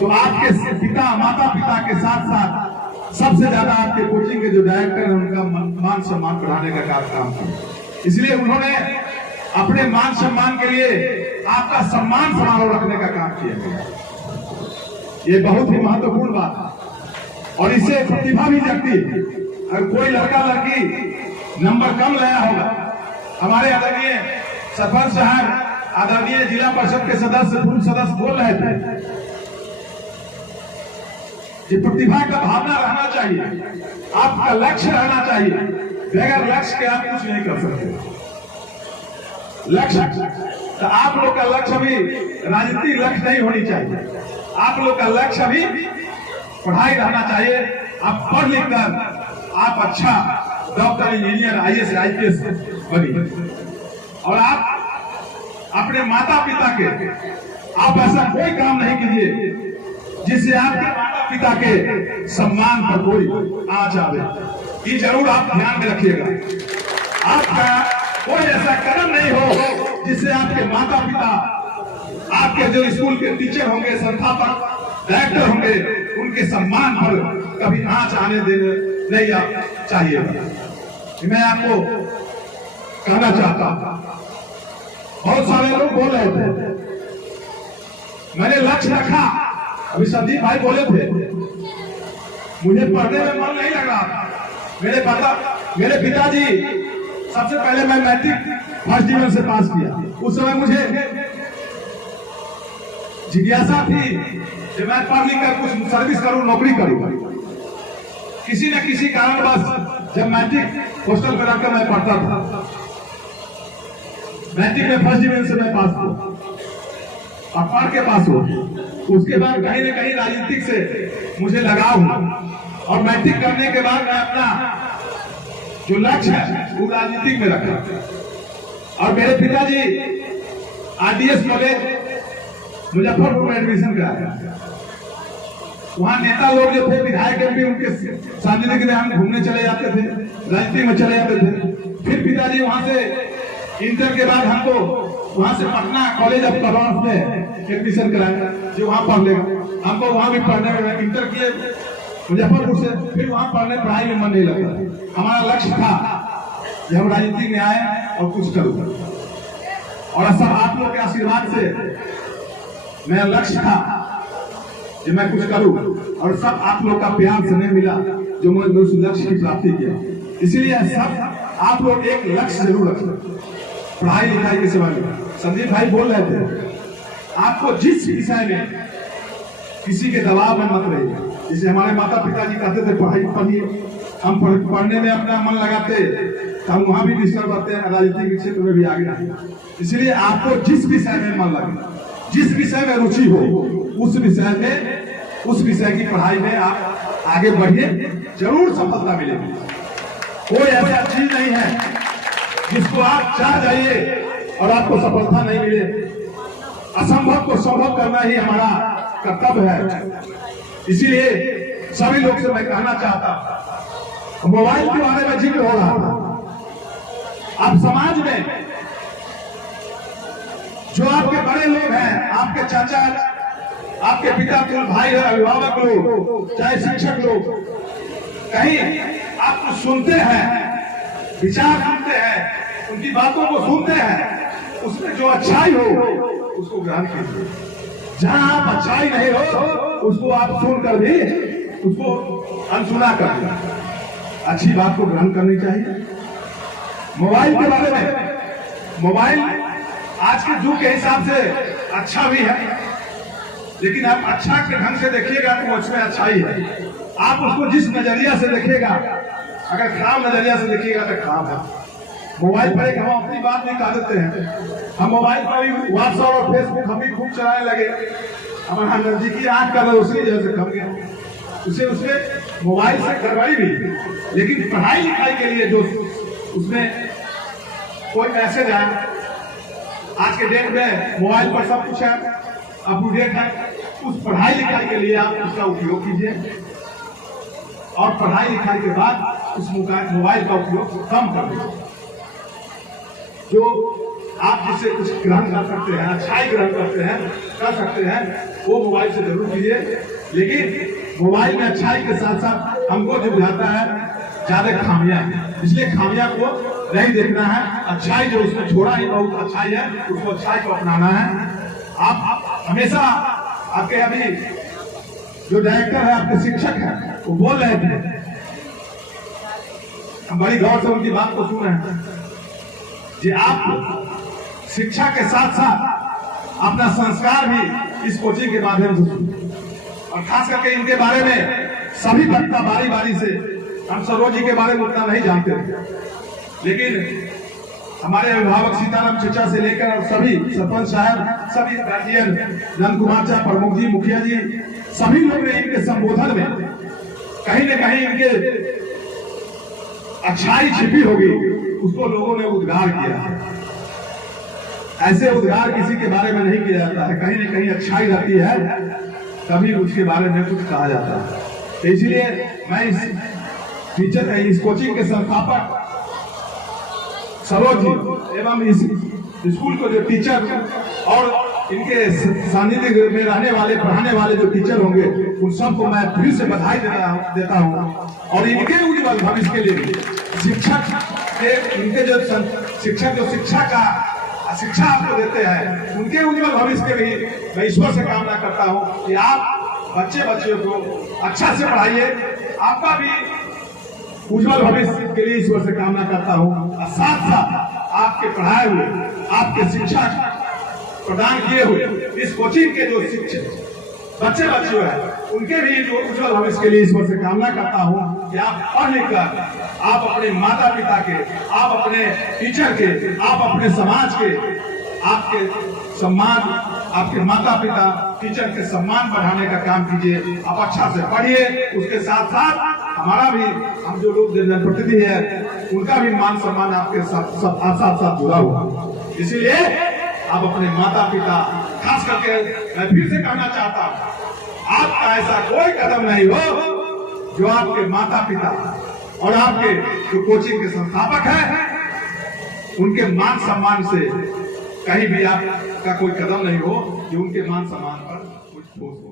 तो आपके माता पिता के साथ साथ सबसे ज्यादा आपके कोचिंग के जो डायरेक्टर हैं उनका मान सम्मान बढ़ाने का काम किया। इसलिए उन्होंने अपने मान सम्मान के लिए आपका सम्मान समारोह रखने का काम किया गया। ये बहुत ही महत्वपूर्ण बात है और इससे प्रतिभा भी जगती है। अगर कोई लड़का लड़की नंबर कम लाया होगा, हमारे आदरणीय सरपंच साहब, आदरणीय जिला परिषद के सदस्य, पूर्व सदस्य बोल रहे थे कि प्रतिभा का भावना रहना चाहिए, आपका लक्ष्य रहना चाहिए। बगैर लक्ष्य के आप कुछ नहीं कर सकते। लक्ष्य तो आप लोग का लक्ष्य भी राजनीतिक लक्ष्य नहीं होनी चाहिए। आप लोग का लक्ष्य भी पढ़ाई रहना चाहिए। आप पढ़ लिख कर आप अच्छा डॉक्टर, इंजीनियर, IAS, IPS बनिए और आप अपने माता पिता के आप ऐसा कोई काम नहीं कीजिए जिससे आपके माता पिता के सम्मान पर कोई आँच आवे। ये जरूर आप ध्यान में रखिएगा। आपका कोई ऐसा कदम नहीं हो जिससे आपके माता पिता, आपके जो स्कूल के टीचर होंगे, संस्थापक, डायरेक्टर होंगे, उनके सम्मान पर कभी आँच आने देने नहीं चाहिए। मैं आपको कहना चाहता हूं, बहुत सारे लोग बोल रहे थे मैंने लक्ष्य रखा। अभी संदीप भाई बोले थे मुझे पढ़ने में मन नहीं लग रहा था। मेरे पिताजी, सबसे पहले मैं मैट्रिक फर्स्ट डिवीजन से पास किया। उस समय मुझे जिज्ञासा थी कि मैं पढ़ लिख कर कुछ सर्विस करूं, नौकरी करूं। किसी न किसी कारणवश जब मैट्रिक हॉस्टल में रखकर मैं पढ़ता था, मैट्रिक में फर्स्ट डिवीजन से मैं पास हुआ और पढ़ के पास हुआ। उसके बाद कहीं न कहीं राजनीतिक से मुझे लगाव हुआ और मैट्रिक करने के बाद मैं अपना जो लक्ष्य है वो राजनीतिक में रखा और मेरे पिताजी RDS कॉलेज मुजफ्फरपुर में एडमिशन कराया। वहाँ नेता लोग जो थे, विधायक भी उनके सानिध्य में हम घूमने चले जाते थे, राजनीति में चले जाते थे। फिर पिताजी वहाँ से इंटर के बाद हमको वहाँ से पटना कॉलेज ऑफ कॉमर्स में एडमिशन कराया, जो वहाँ पढ़ लेगा। हमको वहाँ भी पढ़ने में इंटर किए मुजफ्फरपुर से, फिर वहाँ पढ़ने पढ़ाई में मन नहीं लगता। हमारा लक्ष्य था कि हम राजनीति में आए और कुछ करूँ और सब आप लोग के आशीर्वाद से मेरा लक्ष्य था कि मैं कुछ करूं और सब आप लोग का प्यार से नहीं मिला जो मैं उस लक्ष्य की प्राप्ति किया। इसीलिए सब आप लोग एक लक्ष्य जरूर रखें पढ़ाई लिखाई के सेवा में। संदीप भाई बोल रहे थे आपको जिस विषय में किसी के दबाव में मत रहिए। जैसे हमारे माता पिताजी कहते थे पढ़ाई पढ़िए, हम पढ़ने में अपना मन लगाते तो हम वहां भी डिस्टर्ब करते हैं, राजनीतिक क्षेत्र में भी आगे नहीं। इसलिए आपको जिस विषय में मन लगे, जिस विषय में रुचि हो, उस विषय की पढ़ाई में आप आगे बढ़िए, जरूर सफलता मिलेगी। कोई ऐसा चीज नहीं है जिसको आप चाह जाइए और आपको सफलता नहीं मिले। असंभव को संभव करना ही हमारा कर्तव्य है। इसीलिए सभी लोग से मैं कहना चाहता, मोबाइल के बारे में जिक्र हो रहा था। आप समाज में जो आपके बड़े लोग हैं, आपके चाचा, आपके पिता के भाई, अभिभावक लोग, चाहे शिक्षक लोग, कहीं आपको सुनते हैं, विचार सुनते हैं, उनकी बातों को सुनते हैं, उसमें जो अच्छाई हो उसको ग्रहण कीजिए। जहां आप अच्छाई नहीं हो उसको आप सुनकर भी उसको अनसुना कर दीजिए। अच्छी बात को ग्रहण करनी चाहिए। मोबाइल के बारे में, मोबाइल आज के युग के हिसाब से अच्छा भी है, लेकिन आप अच्छा के ढंग से देखिएगा तो उसमें अच्छाई है। आप उसको जिस नजरिया से देखिएगा, अगर खराब नजरिया से देखिएगा तो खराब है। मोबाइल पर एक हम अपनी बात नहीं कह देते हैं। हम मोबाइल पर भी व्हाट्सएप और फेसबुक हम भी खूब चलाने लगे। हमारा नजदीकी आंख का रोशनी जैसे कम गया, उसे उसमें मोबाइल से करवाई भी। लेकिन पढ़ाई लिखाई के लिए जो उसमें कोई मैसेज है, आज के डेट में मोबाइल पर सब कुछ है, अप टू डेट है। उस पढ़ाई लिखाई के लिए आप उसका उपयोग कीजिए और पढ़ाई लिखाई के बाद उस मोबाइल का उपयोग कम कर दीजिए। जो आप जिससे कुछ ग्रहण कर सकते हैं, अच्छाई ग्रहण कर सकते हैं, वो मोबाइल से जरूर कीजिए। लेकिन मोबाइल में अच्छाई के साथ साथ हमको जो बुझाता है ज्यादा खामियां है, इसलिए खामियां को नहीं देखना है। अच्छाई जो उसमें छोड़ा ही बहुत अच्छाई है, उसको अच्छाई को अपनाना है। आप हमेशा आपके अभी जो डायरेक्टर है, आपके शिक्षक है, वो बोल रहे थे, हम बड़ी गौर से उनकी बात को सुन रहे हैं कि आप शिक्षा के साथ साथ अपना संस्कार भी इस कोचिंग के माध्यम से सुनिए। और खास करके इनके बारे में सभी वक्ता बारी बारी से, हम सरोज जी के बारे में उतना नहीं जानते थे, लेकिन हमारे अभिभावक सीताराम चचा से लेकर सभी सरपंच साहब, सभी गार्जियन, नंद कुमार चा, प्रमुख जी, मुखिया जी, सभी लोग ने इनके संबोधन में कहीं न कहीं इनके अच्छाई छिपी होगी, उसको लोगों ने उद्गार किया। ऐसे उद्गार किसी के बारे में नहीं किया जाता है, कहीं न कहीं अच्छाई रहती है तभी उसके बारे में कुछ कहा जाता है। तो इसलिए मैं इस कोचिंग के संस्थापक सरोज जी एवं इस स्कूल को जो टीचर और इनके सानिध्य में रहने वाले, पढ़ाने वाले जो टीचर होंगे, उन सबको मैं फिर से बधाई देता हूँ। और इनके उज्ज्वल भविष्य के लिए शिक्षक के, इनके जो शिक्षक जो शिक्षा आपको देते हैं, उनके उज्ज्वल भविष्य के लिए मैं ईश्वर से कामना करता हूँ कि आप बच्चों को अच्छा से पढ़ाइए। आपका भी उज्ज्वल भविष्य के लिए ईश्वर से कामना करता हूँ। और साथ साथ आपके पढ़ाए हुए, आपके शिक्षा प्रदान किए हुए इस कोचिंग के जो शिक्षक बच्चे है, उनके भी जो उज्ज्वल भविष्य के लिए ईश्वर से कामना करता हूँ कि आप पढ़ लिख कर आप अपने माता पिता के, आप अपने टीचर के, आप अपने समाज के, आपके सम्मान, आपके माता पिता टीचर के सम्मान बढ़ाने का काम कीजिए। आप अच्छा से पढ़िए, उसके साथ साथ हमारा भी, हम जो लोग जनप्रतिनिधि है, उनका भी मान सम्मान आपके साथ जुड़ा हुआ। इसीलिए आप अपने माता पिता, खास करके मैं फिर से कहना चाहता हूँ, आपका ऐसा कोई कदम नहीं हो जो आपके माता पिता और आपके जो कोचिंग के संस्थापक हैं, उनके मान सम्मान से कहीं भी आपका कोई कदम नहीं हो जो उनके मान सम्मान पर कुछ ठोस हो।